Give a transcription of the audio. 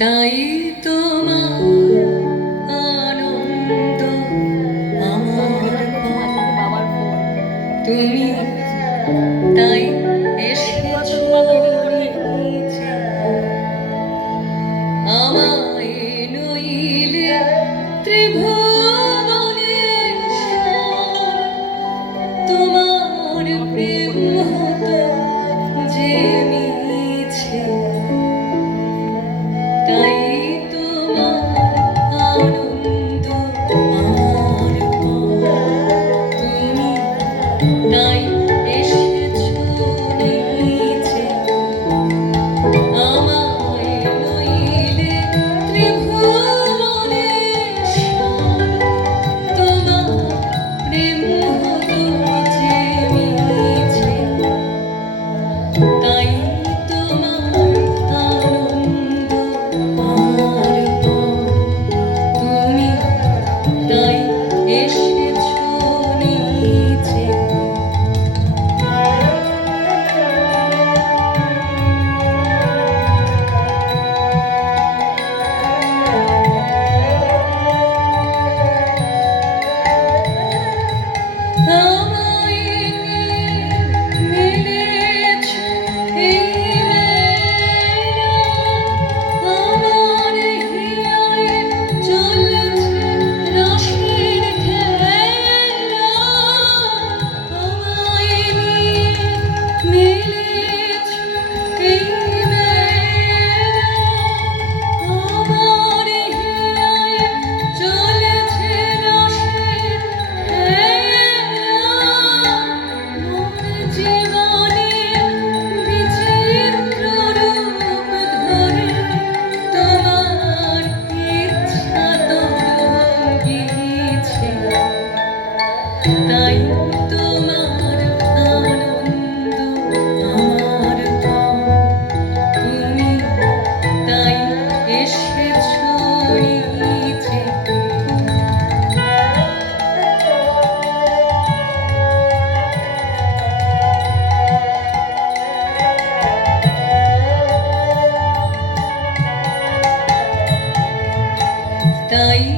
তাই তোমার আনন্দ আমার বাবার ফোন তুমি তাই এসেছো নিচে আমায় নইলে ত্রিভুবনেশ্বর তোমার প্রেম হতো যে মিছে তাই তোমার আনন্দ আমার তুমি তাই এসেছো নিচে আমায় নইলে ত্রিভুবনেশ্বর তোমার প্রেম হতো যে মিছে তাই তোমার আনন্দ আমার তুমি তাই এসেছো নিচে আমায় মিলেছো এই বেলা আমার হিয়ায় চলেছে রসের খেলা আমায় মিলেছো এই বেলা আমার হিয়ায় চলেছে রসের জীবনের বিচিত্র রূপ ধরে তোমার ইচ্ছা তরঙ্গিছে তাই তোমার আনন্দ আমার তুমি তাই এসেছো নিচে তাই